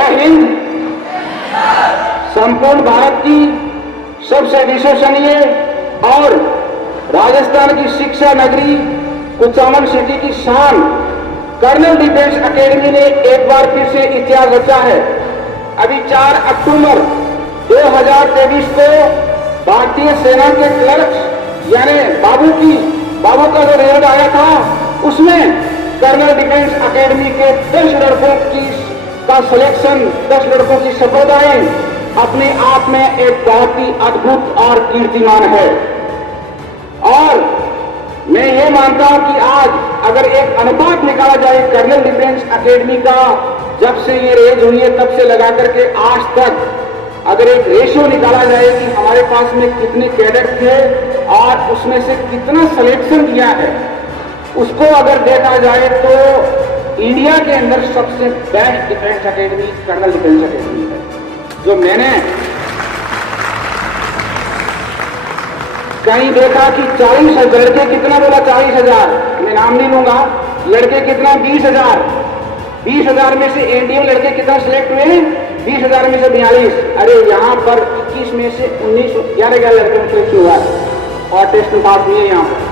जय हिंद। संपूर्ण भारत की सबसे विश्वसनीय और राजस्थान की शिक्षा नगरी कुचामन सिटी की शान कर्नल डिफेंस एकेडमी ने एक बार फिर से इतिहास रचा है। अभी 4 अक्टूबर 2023 को भारतीय सेना के क्लर्क यानी बाबू का जो रेड आया था, उसमें कर्नल डिफेंस एकेडमी के 10 लड़कों का सिलेक्शन, 10 लड़कों की सफलताएं अपने आप में एक बहुत ही अद्भुत और कीर्तिमान है। और मैं ये मानता हूं कि आज अगर एक अनुपात निकाला जाए कर्नल डिफेंस एकेडमी का, जब से ये रेज हुई है तब से लगा करके आज तक, अगर एक रेशियो निकाला जाए कि हमारे पास में कितने कैडेट थे और उसमें से कितना सिलेक्शन किया है, उसको अगर देखा जाए तो इंडिया के अंदर सबसे best defence academy colonel defence academy है। जो मैंने कहीं देखा कि 40,000 लड़के कितना बोला, 40,000, मैं नाम नहीं लूंगा, लड़के कितना 20,000, 20,000 में से एनडीए लड़के कितना सिलेक्ट हुए हैं, 20,000 में से 42। अरे यहाँ पर 21 में से 11 लड़के सिलेक्ट हुआ है और टेस्ट में पास हुए यहाँ पर।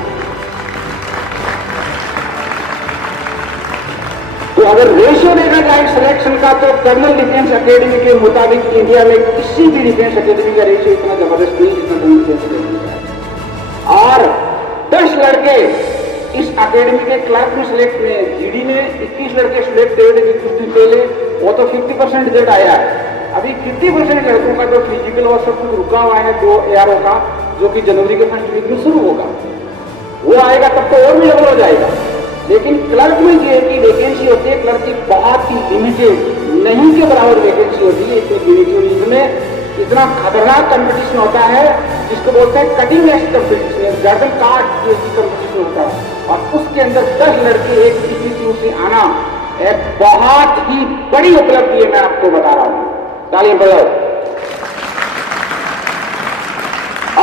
तो अगर रेशियो देखा जाए सिलेक्शन का, तो कर्नल डिफेंस एकेडमी के मुताबिक इंडिया में किसी भी डिफेंस एकेडमी का रेशियो इतना जबरदस्त नहीं जितना कर्नल डिफेंस एकेडमी का है। और 10 लड़के इस एकेडमी के क्लर्क में सिलेक्ट हुए हैं। जीडी में 21 लड़के सिलेक्ट हुए थे कुछ दिन पहले, वो तो 50% रिजल्ट आया है। अभी 50% लड़कों का जो फिजिकल और सब कुछ रुका हुआ है 2 ARO का, जो कि जनवरी के फर्स्ट वीक में शुरू होगा, वो आएगा तब तो और भी डबल हो जाएगा। लेकिन क्लर्क में जो की वैकेंसी होती है, क्लर्क की बहुत ही लिमिटेड, नहीं के बराबर वैकेंसी होती है। इसमें इतना खतरनाक कंपटीशन होता है जिसको बोलते हैं कटिंग एज कंपटीशन, गर्दन काट जैसी कंपटीशन होता है। और उसके अंदर 10 लड़के एक सीपीसीयू से आना एक बहुत ही बड़ी उपलब्धि है, मैं आपको बता रहा हूं। तालियां बजाओ।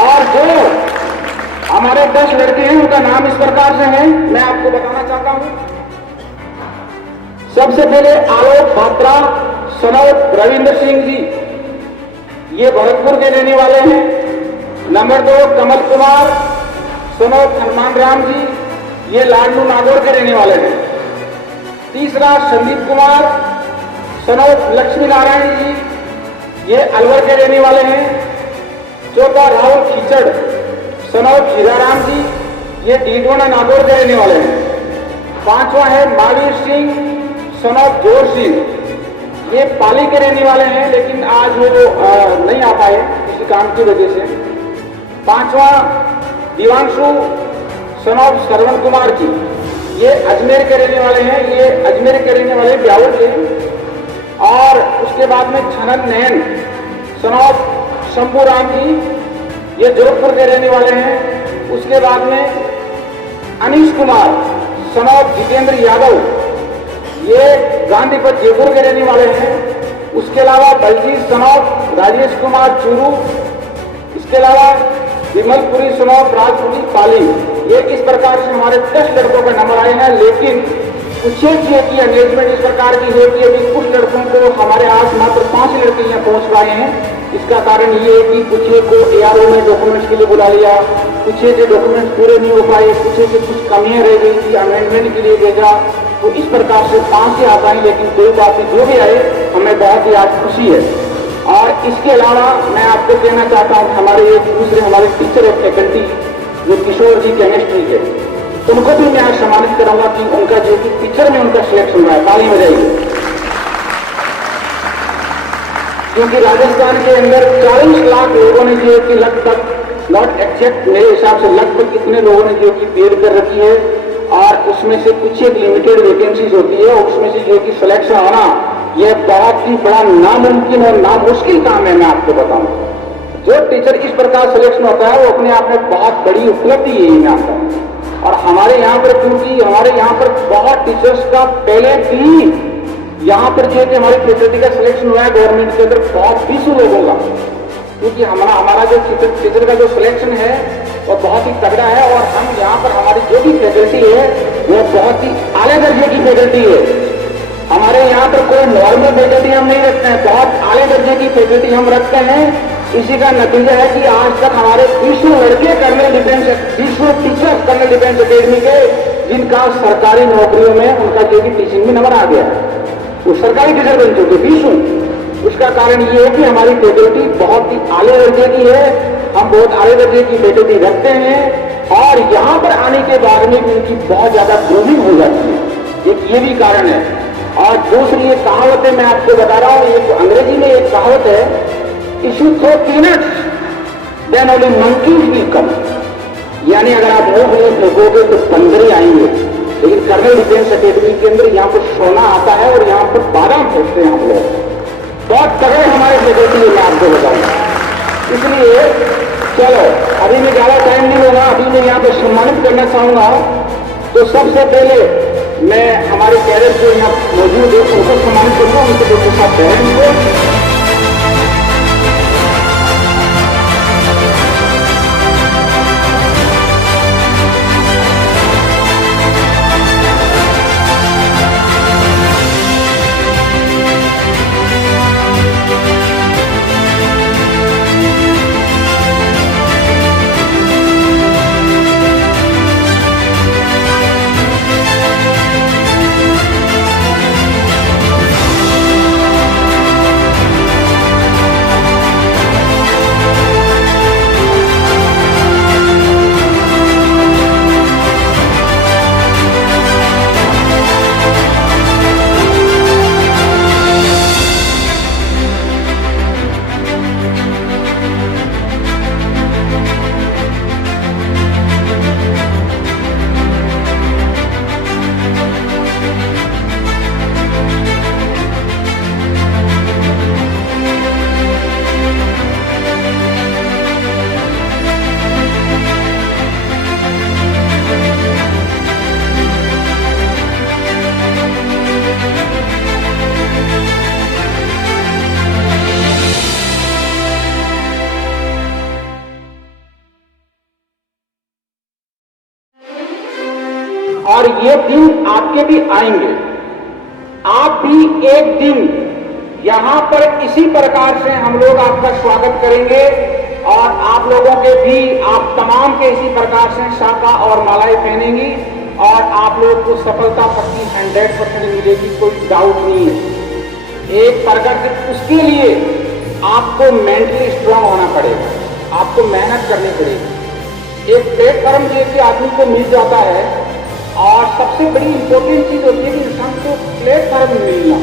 और जो हमारे 10 लड़के हैं उनका नाम इस प्रकार से है, मैं आपको बताना चाहता हूं। सबसे पहले आलोक भात्रा सनौत रविंद्र सिंह जी, ये भरतपुर के रहने वाले हैं। नंबर 2 कमल कुमार सनौत हनुमान राम जी, ये लाडलू नागौर के रहने वाले हैं। तीसरा संदीप कुमार सनौत लक्ष्मी नारायण जी, ये अलवर के रहने वाले हैं। चौथा राहुल खीचड़ सनौत हीराराम जी, ये डीडोना नागौर के रहने वाले हैं। 5वां है महावीर सिंह सनौत जोर सिंह, ये पाली के रहने वाले हैं, लेकिन आज वो नहीं आ पाए किसी काम की वजह से। 5वां दिवांशु सनौत श्रवण कुमार जी, ये अजमेर के रहने वाले हैं, ये अजमेर के रहने वाले ब्यावर के। और उसके बाद में छनन नयन सनौत शंभू राम जी, ये जोधपुर के रहने वाले हैं। उसके बाद में अनीश कुमार सनौत जितेंद्र यादव, ये गांधीपत जयपुर के रहने वाले हैं। उसके अलावा बलजीत सनौत राजेश कुमार चूरू, इसके अलावा विमलपुरी सनौत राजपुरी पाली। ये इस प्रकार से हमारे 10 लड़कों का नंबर आए हैं। लेकिन कुछ की एंगेजमेंट इस प्रकार की है कि अभी कुछ लड़कों को हमारे आज मात्र 5 लड़के यहाँ पहुंच पाए हैं। इसका कारण ये है कि कुछ को ARO में डॉक्यूमेंट्स के लिए बुला लिया, कुछ के डॉक्यूमेंट्स पूरे नहीं हो पाए, कुछ के कुछ कमियां रह गई थी, अमेंडमेंट के लिए भेजा, तो इस प्रकार से 5 ही आ पाए। लेकिन कोई बात नहीं, जो भी आए हमें बहुत ही आज खुशी है। और इसके अलावा मैं आपको कहना चाहता हूँ, हमारे एक दूसरे हमारे टीचर ऑफ फैकल्टी जो किशोर जी केमिस्ट्री के, उनको भी मैं आज सम्मानित कराऊंगा कि उनका जो कि टीचर में उनका सिलेक्शन हुआ है। ताली बजाइए। क्योंकि राजस्थान के अंदर 40 लाख लोगों ने जो कि लगभग, नॉट एक्जेक्ट मेरे हिसाब से, लगभग इतने लोगों ने जो कि पेड कर रखी है। और उसमें से कुछ एक लिमिटेड वैकेंसीज होती है, उसमें से जो कि सिलेक्शन होना यह बहुत ही बड़ा नामुमकिन और नामुश्किल काम है। मैं आपको बताऊं, जो टीचर इस प्रकार सिलेक्शन होता है वो अपने आप में बहुत बड़ी उपलब्धि है मैं आता हूं। और हमारे यहाँ पर, क्योंकि हमारे यहाँ पर बहुत टीचर्स का पहले भी यहाँ पर जो कि हमारी फैकल्टी का सिलेक्शन हुआ है गवर्नमेंट के अंदर बहुत 20 लोगों का, क्योंकि हमारा जो टीचर का जो सिलेक्शन है वो बहुत ही तगड़ा है। और हम यहाँ पर हमारी जो भी फैकल्टी है वो बहुत ही आले दर्जे की फैकल्टी है। हमारे यहाँ पर कोई नॉर्मल फैकल्टी हम नहीं रखते हैं, बहुत आले दर्जे की फैकल्टी हम रखते हैं। इसी का नतीजा है कि आज तक हमारे 20 लड़के colonel defence 20 teachers colonel defence academy के जिनका सरकारी नौकरियों में उनका जो कि टीचिंग में नंबर आ गया, वो सरकारी टीचर बन चुके 20। उसका कारण ये है कि हमारी फैकल्टी बहुत ही आले दर्जे की है, हम बहुत आले दर्जे की फैकल्टी रखते हैं और यहाँ पर आने के बाद में उनकी बहुत ज्यादा ग्रूमिंग हो जाती है। एक ये भी कारण है। और दूसरी एक कहावत है, मैं आपको बता रहा हूं, एक अंग्रेजी में एक कहावत है, if you throw peanuts then only monkeys will come. यानी अगर आप मूंगफली फेंकोगे तो बंदर ही आएंगे। लेकिन कर्नल डिफेंस अकेडमी के अंदर यहाँ पर सोना आता है और यहाँ पर बादाम फेंकते हैं हम लोग। बहुत तगड़े हमारे फैकल्टी है, मैं आपको बताऊंगा। इसलिए चलो अभी मैं ज्यादा टाइम नहीं लूंगा, अभी मैं यहाँ पर सम्मानित करना चाहूंगा। तो सबसे पहले मैं हमारे कैडेट जो यहाँ मौजूद है उनको सम्मानित करूंगा, उनके जो साथ पेरेंट्स को। और ये दिन आपके भी आएंगे, आप भी एक दिन यहां पर इसी प्रकार से हम लोग आपका स्वागत करेंगे और आप लोगों के भी, आप तमाम के इसी प्रकार से शाखा और मालाएं पहनेंगी और आप लोग को सफलता पक्की 100% मिलेगी, कोई डाउट नहीं है। एक प्रकार से उसके लिए आपको मेंटली स्ट्रांग होना पड़ेगा, आपको मेहनत करनी पड़ेगी। एक प्लेटफॉर्म जो आदमी को मिल जाता है और सबसे बड़ी इंपॉर्टेंट चीज होती है कि इंसान को प्लेटफॉर्म मिलना।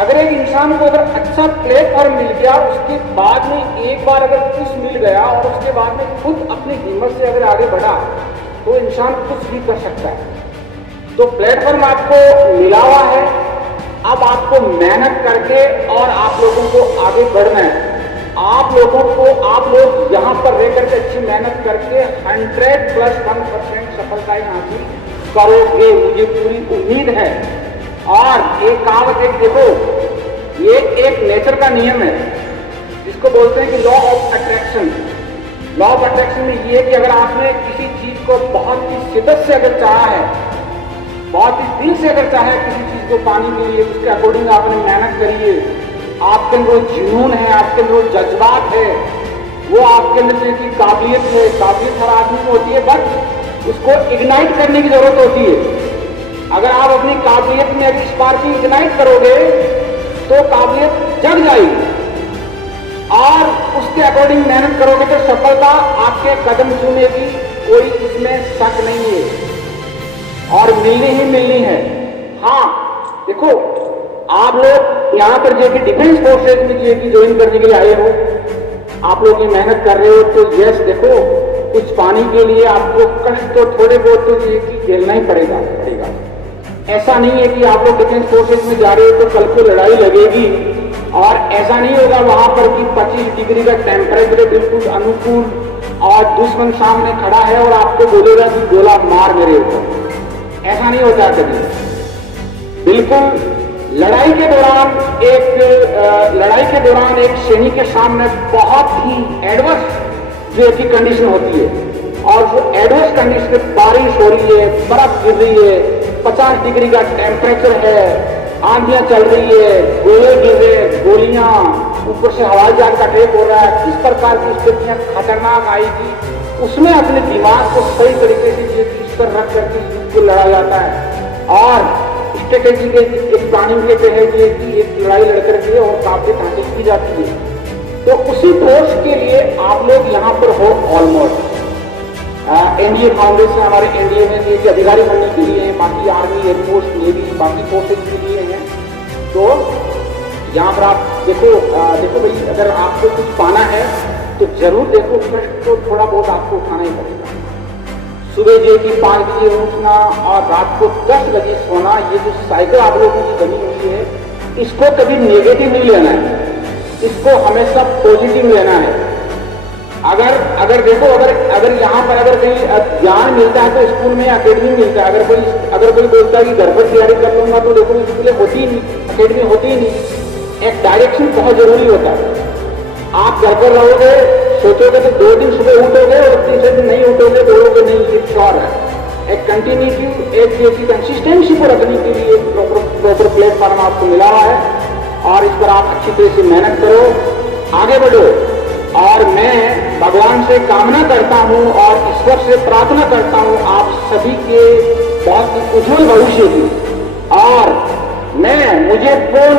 अगर एक इंसान को अगर अच्छा प्लेटफॉर्म मिल गया, उसके बाद में एक बार अगर कुछ मिल गया और उसके बाद में खुद अपनी हिम्मत से अगर आगे बढ़ा तो इंसान कुछ भी कर सकता है। तो प्लेटफॉर्म आपको मिला हुआ है, अब आपको मेहनत करके और आप लोगों को आगे बढ़ना है। आप लोग यहाँ पर रह करके अच्छी मेहनत करके 100+1% सफलताएं हासिल करोगे, मुझे पूरी उम्मीद है। और एक कहावत है, देखो ये एक नेचर का नियम है जिसको बोलते हैं कि law of attraction. Law of attraction में ये है कि अगर आपने किसी चीज को बहुत ही शिद्दत से अगर चाहा है, बहुत ही दिल से अगर चाहे किसी चीज को पाने के लिए, उसके अकॉर्डिंग आपने मेहनत करी है, आपके अंदर जुनून है, आपके अंदर जज्बात है, वो आपके अंदर से की काबिलियत है। काबिलियत हर आदमी को होती है, बट उसको इग्नाइट करने की जरूरत होती है। अगर आप अपनी काबिलियत में अगर स्पार्किंग इग्नाइट करोगे तो काबिलियत जग जाएगी और उसके अकॉर्डिंग मेहनत करोगे तो सफलता आपके कदम छूनेगी, कोई इसमें शक नहीं है और मिलनी ही मिलनी है। हाँ देखो, आप लोग यहाँ पर जो कि डिफेंस फोर्सेज में जो कि ज्वाइन करने के लिए आए हो, आप लोग ये मेहनत कर रहे हो, तो यस देखो कुछ पाने के लिए आपको कष्ट तो थोड़े बहुत तो ये कि झेलना ही पड़ेगा। ऐसा नहीं है कि आप लोग डिफेंस फोर्सेज में जा रहे हो तो कल को लड़ाई लगेगी, और ऐसा नहीं होगा वहां पर कि 25 डिग्री का टेम्परेचर बिल्कुल अनुकूल और दुश्मन सामने खड़ा है और आपको बोलेगा कि गोला मार मेरे ऊपर। ऐसा नहीं होता कभी। बिल्कुल लड़ाई के दौरान एक सैनिक के सामने बहुत ही एडवर्स जो की कंडीशन होती है, और वो एडवर्स कंडीशन में बारिश हो रही है, बर्फ गिर रही है, 50 डिग्री का टेम्परेचर है, आंधियां चल रही है, गोले गिर रहे हैं, गोलियां, ऊपर से हवाई जहाज का अटैक हो रहा है, किस प्रकार की स्थितियां खतरनाक आएगी, उसमें अपने दिमाग को सही तरीके से ये इस पर रख करके युद्ध को लड़ा जाता है। और स्ट्रेटेजी के एक प्लानिंग के तहत ये कि एक लड़ाई लड़कर के और काफी हासिल की जाती है। तो उसी पोस्ट के लिए आप लोग यहाँ पर हो ऑलमोस्ट। एनडीए फाउंडेशन हमारे एनडीए में ये अधिकारी बनने के लिए हैं, बाकी आर्मी, एयरफोर्स, नेवी, बाकी फोर्सेज के लिए हैं। तो यहाँ पर आप देखो भाई, अगर आपको कुछ पाना है तो जरूर देखो, कष्ट तो थोड़ा बहुत आपको उठाना ही पड़ेगा। सुबह जो कि 5 बजे उठना और रात को 10 बजे सोना, ये जो साइकिल आप लोगों की बनी हुई है, इसको कभी नेगेटिव नहीं लेना है, इसको हमेशा पॉजिटिव लेना है। अगर देखो, अगर यहाँ पर अगर कहीं ज्ञान मिलता है तो स्कूल में अकेडमी मिलता है। अगर कोई बोलता है कि घर पर तैयारी कर लूंगा तो देखो स्कूलें होती ही नहीं, अकेडमी होती ही नहीं। एक डायरेक्शन बहुत जरूरी होता है। आप घर पर रहोगे, सोचोगे तो 2 दिन सुबह उठोगे और तीसरे दिन नहीं उठोगे, दौड़ोगे नहीं, ये श्योर है। एक कंटिन्यूटी, एक जैसी कंसिस्टेंसी को रखने के लिए प्रॉपर प्लेटफॉर्म आपको मिला हुआ है और इस पर आप अच्छी तरह से मेहनत करो, आगे बढ़ो। और मैं भगवान से कामना करता हूं और ईश्वर से प्रार्थना करता हूं आप सभी के बहुत ही उज्जवल भविष्य की। और मुझे पूर्ण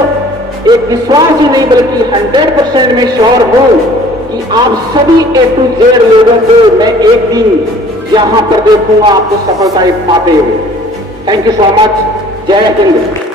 एक विश्वास ही नहीं बल्कि 100% में श्योर हूं कि आप सभी A to Z लोगों को मैं एक दिन यहां पर देखूंगा आपको सफलता पाते हुए। Thank you so much. जय हिंद।